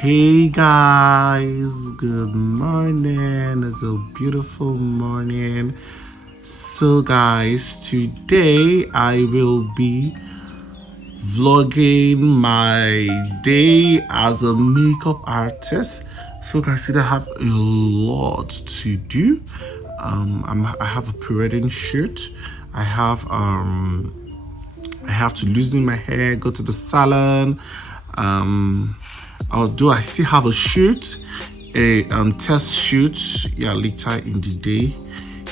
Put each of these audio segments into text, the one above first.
Hey guys, good morning. It's a beautiful morning. So, guys, today I will be vlogging my day as a makeup artist. So, guys, today I have a lot to do. I have a pre-wedding shoot. I have to loosen my hair, go to the salon. Although I still have a shoot, a test shoot, yeah, later in the day.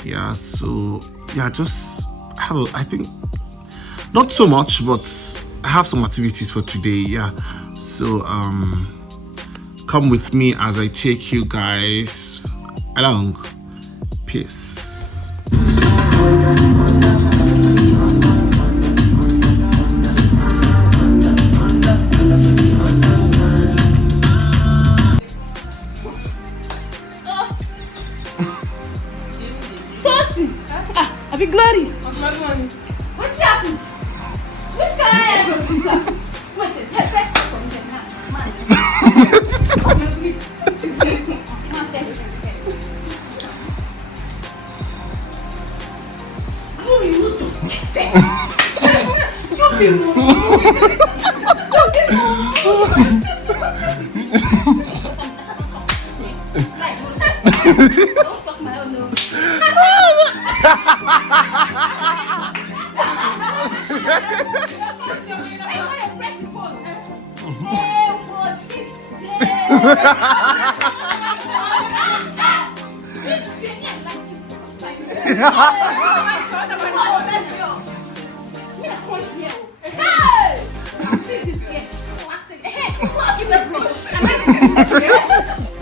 Yeah, so yeah, just have I think not so much, but I have some activities for today. Yeah, so come with me as I take you guys along. Peace. Abi Glory. What's happening? Which can I have this one? What's it? First from the man. Glory, you just listen. You be don't fuck my own nose.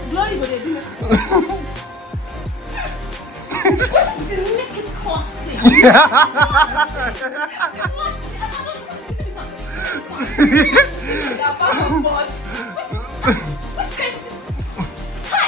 Glory go dey make it classic. Which kind of hi?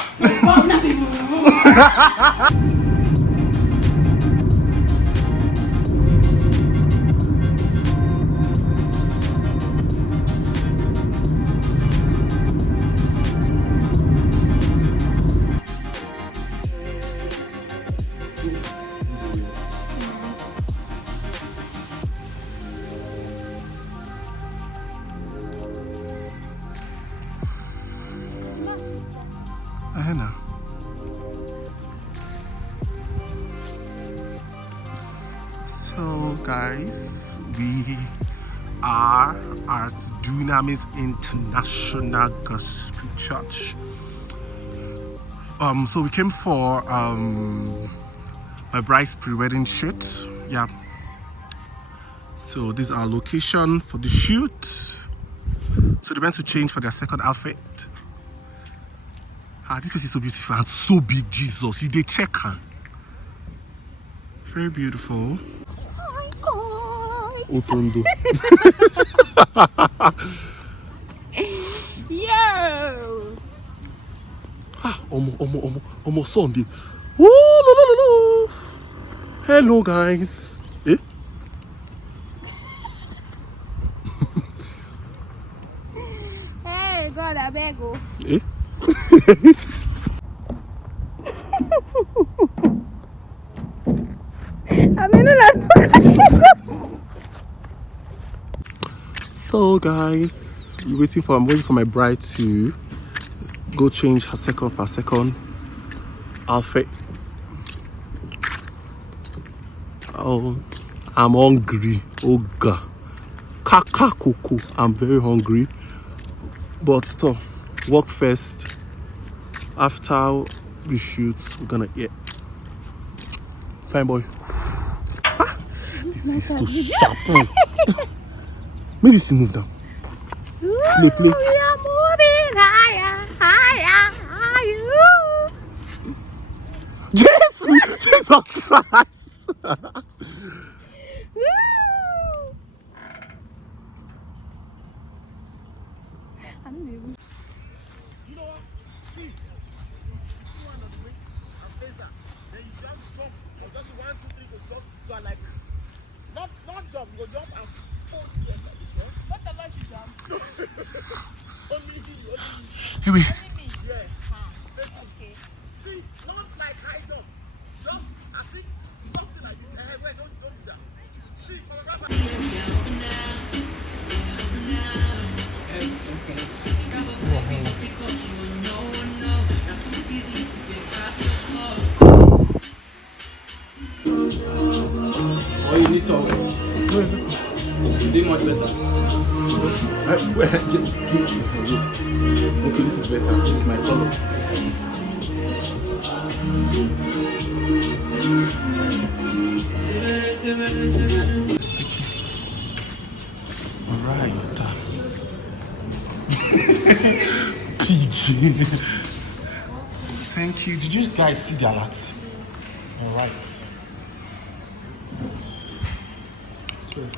So guys, we are at Dunamis International Gospel Church. So we came for my bride's pre-wedding shoot. Yeah. So this is our location for the shoot. So they went to change for their second outfit. This place is so beautiful and so big, Jesus. You did check her. Very beautiful. Hi guys. Otondo. Yo. Omo Sunday. Woo, lo, lo, lo, lo. Hello guys. Eh? Hey God, I beg you. Eh? So guys, I'm waiting for my bride to go change her second outfit. Oh, I'm hungry. Oh God. Kaka kuku. I'm very hungry. But stop. Work first. After we shoot, we're gonna eat. Fine boy. This is so sharp. Maybe this move down. Play. We are moving higher, higher, higher. Jesus Christ. You know what? See, you two hand on the waist and face her. Then you just jump. Or just 1, 2, 3, go just do like not jump, go jump and fold here like this, yeah? Whatever she jump. Only will. Okay. See, not like high jump. Just as if something like this. Hey, wait, don't do that. See, photographer. Or you need towel. You did much better. Okay, this is better. This is my color. Alright. PG. Thank you. Did you guys see the alert? Alright. Okay.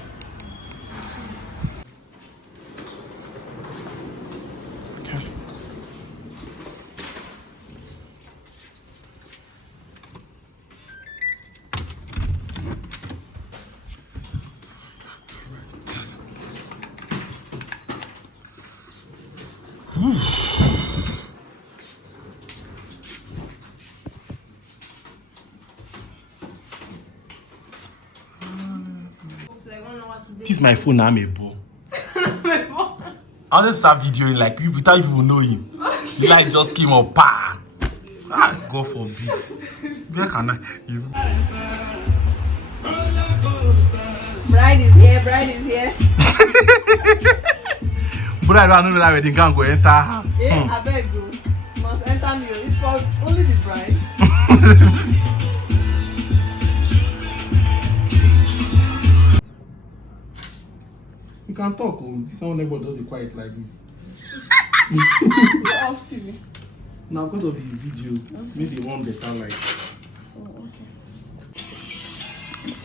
He's my phone, I'm a ball. I'll just start videoing like without people knowing. The light just came up, pa. Ah, God forbid. Where can I? Bride is here, bride is here. Bride, I don't know that wedding can't go enter. Yeah, I beg you. Must enter me. It's for only the bride. You can talk, oh. Someone never does it quiet like this. You're off TV. Now, because of the video, maybe they want better light. Oh, okay.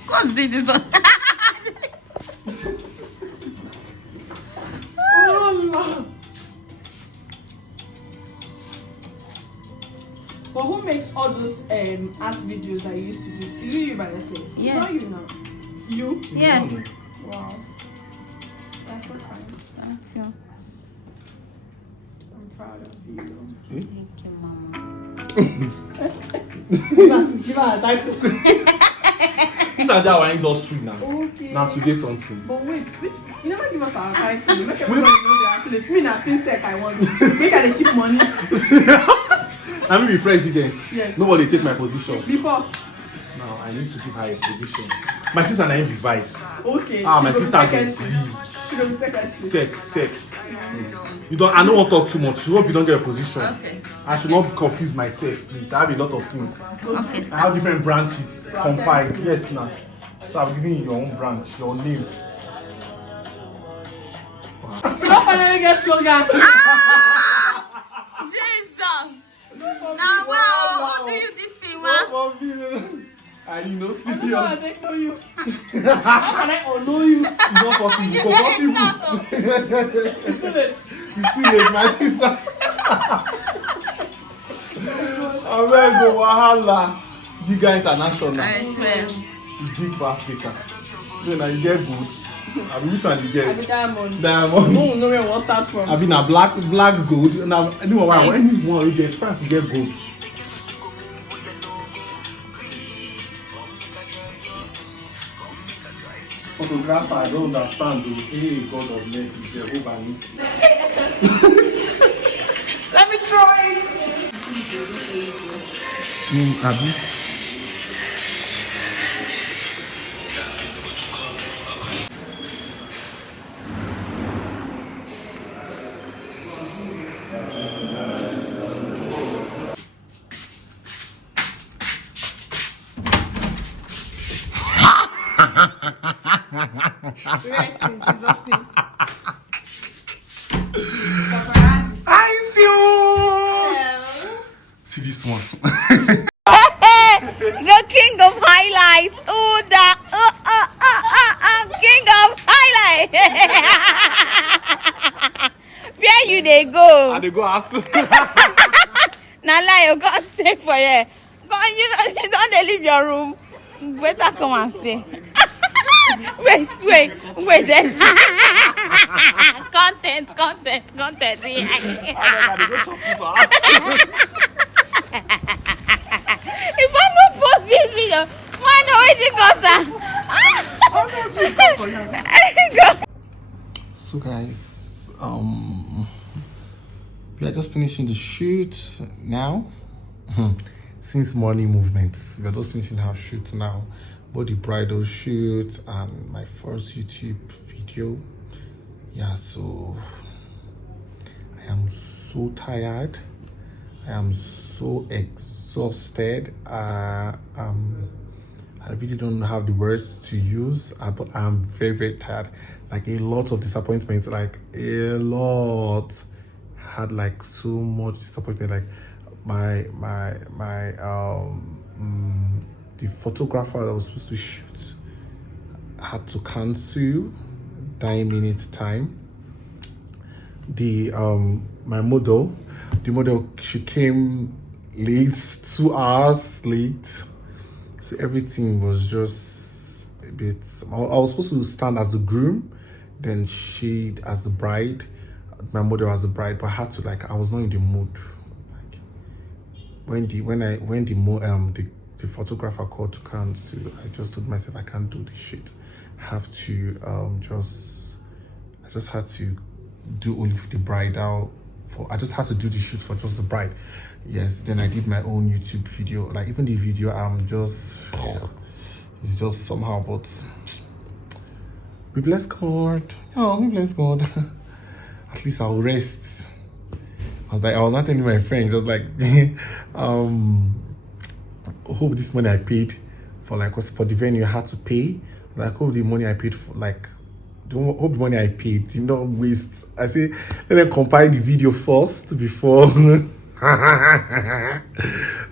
Go see this one. But who makes all those art videos that you used to do? Is it you by yourself? Yes. Not you now. You? Yes. Wow. That's so fine. Thank you. I'm proud of you. Thank you, Mama. Give her a title. These are our industry now. Okay. Now today something. But wait, you never give us our title. You make everybody know the accolades. Me na FinSec I want. Make her dey keep money. I mean, be president. Yes. Nobody take my position. Before. Now I need to give her a position. My sister and I be vice. Okay. My She go be sister second. goes She go be secretary. sec. You don't. I don't want to talk too much. She hope you don't get a position. Okay. I should not confuse myself, please. I have a lot of things. Okay, I sir. have different branches compiled. Yes, now. So I'm giving you your own branch, your name. We don't finally get slogan. Jesus. Now, wow, who do you this thing, man? And you know, I don't know how serious. to know you. How can I know you? It's not possible. It's possible. It's too late. You see it, my sister. I'm going to go Wahala. Giga International. I swear. It's big for Africa. So now you get good. I mean, which one you I get? be diamond. Diamond. No one know where one start from. I mean, a black gold. Now, anyone you get, try to get gold. Photographer, I don't understand. Though. Hey, God of mercy, Jehovah Nissi. Let me try. Abi. Rest in Jesus' name. Thank you. See this one. The king of highlights. Oh, the king of highlights. Where you they go? And they go ask. Now, lie, you can't stay for here. Go, you don't leave your room. Better come and stay. wait. Then. content. If I no post this video, why no waiting cause So guys, we are just finishing the shoot now. Since morning movements, we are just finishing our shoot now, both the bridal shoot and my first YouTube video. Yeah, so I am so tired. I am so exhausted. I really don't have the words to use, but I'm very tired. Like a lot of disappointments, like a lot. Had like so much disappointment. Like the photographer that was supposed to shoot had to cancel 9 minutes time. The my model, she came late, 2 hours late. So everything was just a bit. I was supposed to stand as the groom, then she as the bride, my mother as the bride, but I had to, like, I was not in the mood. Like when the photographer called to cancel, I just told myself I can't do this shit. I have to I just had to do only the bridal. I just had to do the shoot for just the bride. Yes, then I did my own YouTube video. Like even the video, it's just somehow, but we bless God. Oh, we bless God. At least I'll rest. I was not telling my friend, just like hope this money I paid for, like, cause for the venue I had to pay. Like hope the money I paid for, like, hope the money I paid did not waste. I say let them compile the video first before let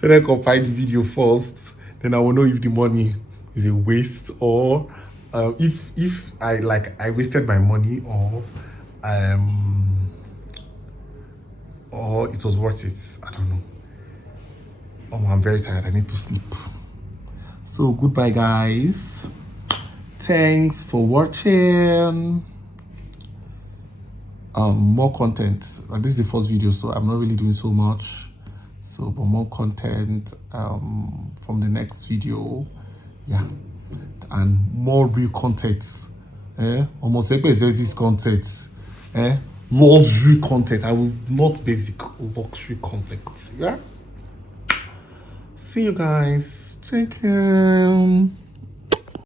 them compile the video first, then I will know if the money is a waste or if I wasted my money or it was worth it. I don't know. Oh, I'm very tired. I need to sleep. So goodbye guys. Thanks for watching. More content. This is the first video, so I'm not really doing so much. So, but more content from the next video. Yeah, and more real content. Almost this content. Luxury content. I will not basic luxury content. Yeah. See you guys. Thank you.